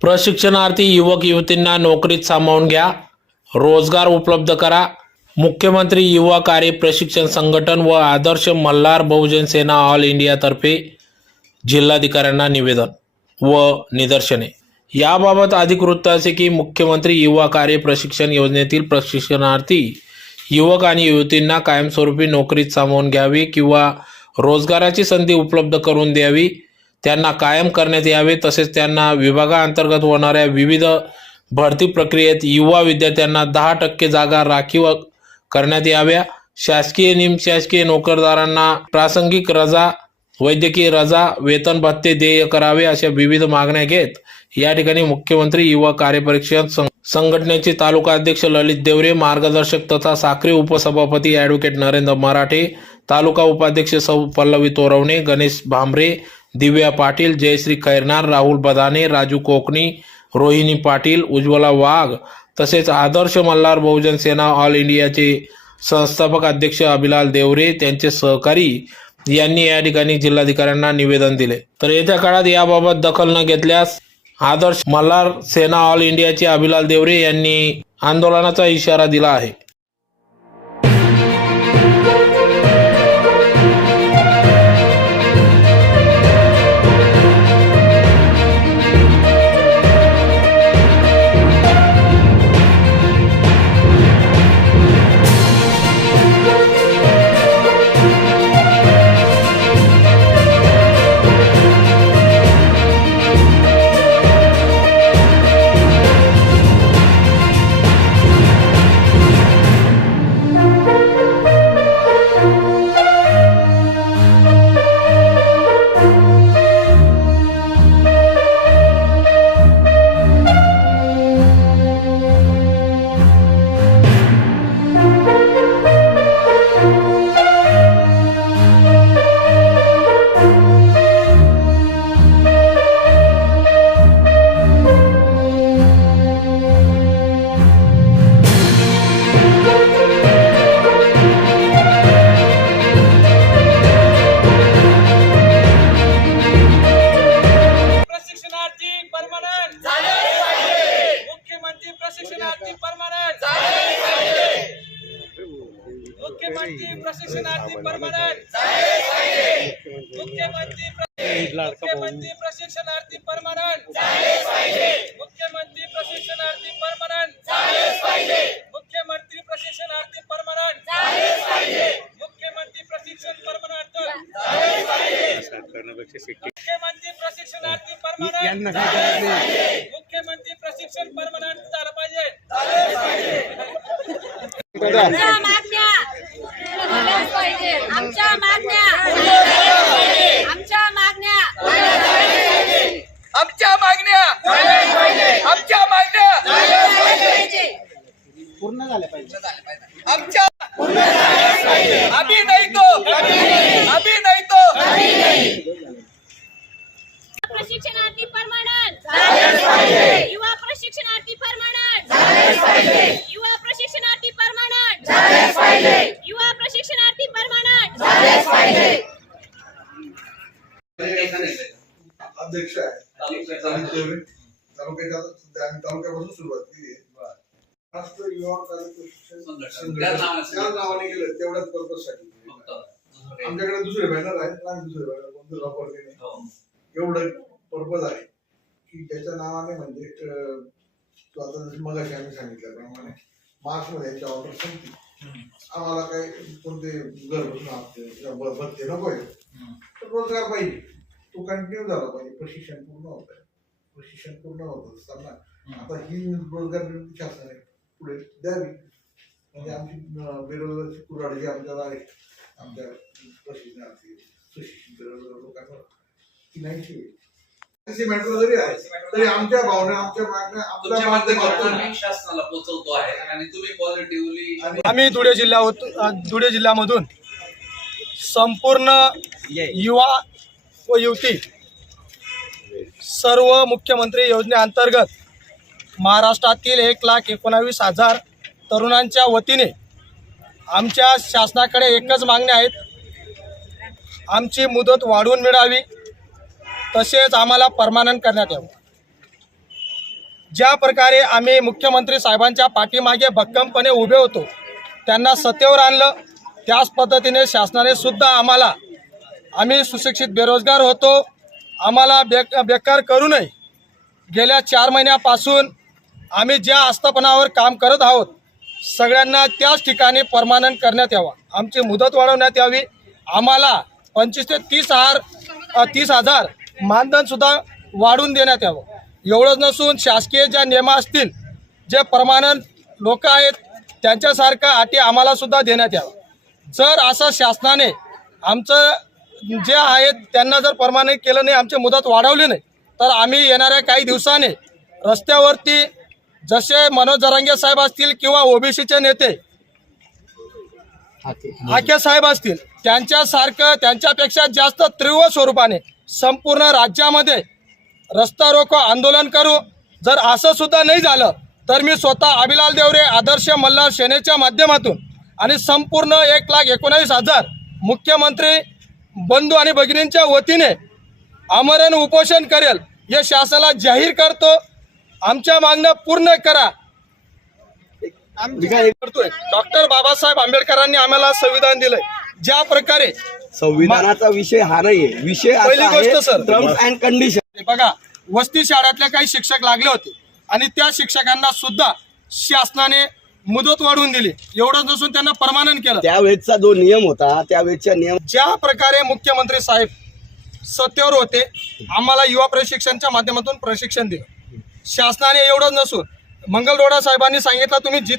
प्रशिक्षणार्थी युवक युवतींना नोकरीत सामावून घ्या. रोजगार उपलब्ध करा. मुख्यमंत्री युवा कार्य प्रशिक्षण संघटन व आदर्श मल्हार बहुजन सेना ऑल इंडियातर्फे जिल्हाधिकाऱ्यांना निवेदन व निदर्शने. याबाबत अधिक वृत्त असे की मुख्यमंत्री युवा कार्य प्रशिक्षण योजनेतील प्रशिक्षणार्थी युवक आणि युवतींना कायमस्वरूपी नोकरीत सामावून घ्यावी किंवा रोजगाराची संधी उपलब्ध करून द्यावी. त्यांना कायम करण्यात यावे. तसेच त्यांना विभागाअंतर्गत होणाऱ्या विविध भरती प्रक्रियेत युवा विद्यार्थ्यांना दहा टक्के जागा राखीव करण्यात याव्या. शासकीय निमशासकीय नोकरदारांना प्रासंगिक रजा वैद्यकीय रजा वेतन भत्ते देय करावे अशा विविध मागण्या घेत या ठिकाणी मुख्यमंत्री युवा कार्यपरीक्षण संघटनेचे तालुका अध्यक्ष ललित देवरे मार्गदर्शक तथा साखरे उपसभापती ॲडव्होकेट नरेंद्र मराठे तालुका उपाध्यक्ष सौ पल्लवी तोरवणे गणेश भांबरे दिव्या पाटील जयश्री खैरनार राहुल बदाने राजू कोकणी रोहिणी पाटील उज्ज्वला वाघ तसेच आदर्श मल्हार बहुजन सेना ऑल इंडियाचे संस्थापक अध्यक्ष अभिलाल देवरे त्यांचे सहकारी यांनी या ठिकाणी जिल्हाधिकाऱ्यांना निवेदन दिले. तर येत्या काळात याबाबत दखल न घेतल्यास आदर्श मल्हार सेना ऑल इंडियाचे अभिलाल देवरे यांनी आंदोलनाचा इशारा दिला आहे. प्रशिक्षणार्थी परमनंट मुख्यमंत्री प्रशिक्षणार्थी परमनंट मुख्यमंत्री मुख्यमंत्री प्रशिक्षणार्थी परमनंट मुख्यमंत्री प्रशिक्षणार्थी परमनंट मुख्यमंत्री प्रशिक्षणार्थी परमनंट मुख्यमंत्री प्रशिक्षण परमनंट मुख्यमंत्री प्रशिक्षणार्थी परमनंट मुख्यमंत्री प्रशिक्षण परमनंट झालं आमच्या मागण्या दिल्याच पाहिजे आमच्या मागण्या आमच्या मागण्या आमच्या मागण्या आमच्या मागण्या आमच्या अभी नाही तो अभी नाही तो प्रशिक्षणार्थी परमानंट युवा प्रशिक्षणार्थी परमानंट युवा प्रशिक्षणार्थी परमानंट युवा प्रशिक्षणार्थी परमानंट अध्यक्ष आहे तालुक्याच्या सध्या आम्ही तालुक्यापासून सुरुवात केली आहे. महाराष्ट्र युवा कार्य प्रशिक्षण संघटना. त्या नावाने केलं तेवढ्याच पर्पजसाठी आमच्याकडे दुसरे बॅनर आहेत आम्ही दुसरे बॅनर कोणतं वापरले नाही एवढं पर्पज आहे की ज्याच्या नावाने म्हणजे तो आता जसं मगाशी आम्ही सांगितल्याप्रमाणे मार्च मध्ये याची ऑर्डर संपली. आम्हाला काही कोणते घर बसून हप्ते भत्ते नको आहे तर रोजगार पाहिजे. तो कंटिन्यू झाला पाहिजे. प्रशिक्षण पूर्ण होत आहे प्रशिक्षण पूर्ण होत असताना आता ही रोजगार निर्मिती शासनाने पुढे द्यावी. म्हणजे आमची बेरोजगारची कुराड जी आमच्याला आहे आमच्या प्रशिक्षणार्थी सुशिक्षित बेरोजगार लोकांवर ती नाही ठेवी मॅटर जरी आहे तरी आमच्या भावना आमच्या मागण्या आपल्या तुमच्या माध्यमातून माध्यमातून आम्ही शासनाला पोहोचवतो आहे. आणि तुम्ही पॉझिटिव्हली आणि आम्ही धुळे जिल्हा धुळे जिल्ह्यामधून संपूर्ण युवा व युवती सर्व मुख्यमंत्री योजनेअंतर्गत महाराष्ट्रातील एक लाख एकोणावीस हजार तरुणांच्या वतीने आमच्या शासनाकडे एकच मागण्या आहेत आमची मुदत वाढवून मिळावी. तसेच आम्हाला परमानंट करण्यात यावं. ज्या प्रकारे आम्ही मुख्यमंत्री साहेबांच्या पाठीमागे भक्कमपणे उभे होतो त्यांना सत्तेवर आणलं त्याच पद्धतीने शासनाने सुद्धा आम्हाला आम्ही सुशिक्षित बेरोजगार होतो. आम्हाला बेक बेकार करू नये. गेल्या चार महिन्यापासून आम्ही ज्या आस्थापनावर काम करत आहोत सगळ्यांना त्याच ठिकाणी परमानंट करण्यात यावा. आमची मुदत वाढवण्यात यावी. आम्हाला पंचवीस ते तीस हजार तीस हजार मानधनसुद्धा वाढवून देण्यात यावं. एवढंच नसून शासकीय ज्या नियमा असतील जे परमानंट लोक आहेत त्यांच्यासारख्या अटी आम्हालासुद्धा देण्यात यावं. जर असं शासनाने आमचं जे आहेत त्यांना जर परमानंट केलं नाही आमची मुदत वाढवली नाही तर आम्ही येणाऱ्या काही दिवसाने रस्त्यावरती जसे मनोज जरांगे साहेब असतील किंवा ओबीसीचे नेते आके साहेब असतील त्यांच्यासारखं त्यांच्यापेक्षा जास्त तीव्र स्वरूपाने संपूर्ण राज्यामध्ये रस्ता रोको आंदोलन करू. जर असं सुद्धा नाही झालं तर मी स्वतः अभिलाल देवरे आदर्श मल्हार सेनेच्या माध्यमातून आणि संपूर्ण एक लाख एकोणावीस हजार मुख्यमंत्री बंधू आणि भगिनींच्या वतीने आमरण उपोषण करेल हे शासनाला जाहीर करतो. आमच्या मागणं पूर्ण करा. करतोय. डॉक्टर बाबासाहेब आंबेडकरांनी आम्हाला संविधान दिलंय. ज्या प्रकारे संविधानाचा विषय हा नाहीये. विषय पहिली गोष्ट, आहे सर. टर्म्स अँड कंडिशन बघा वस्ती शाळेतल्या काही शिक्षक लागले होते आणि त्या शिक्षकांना सुद्धा शासनाने मुदत वाढवून दिली. एवढंच नसून त्यांना परमानंट केलं. त्यावेळेचा जो नियम होता त्यावेळेच्या नियम ज्या प्रकारे मुख्यमंत्री साहेब सत्तेवर होते आम्हाला युवा प्रशिक्षणच्या माध्यमातून प्रशिक्षण दिलं. शासनाने एवढंच नसून मंगलडोडा साहेबांनी सांगितलं तुम्ही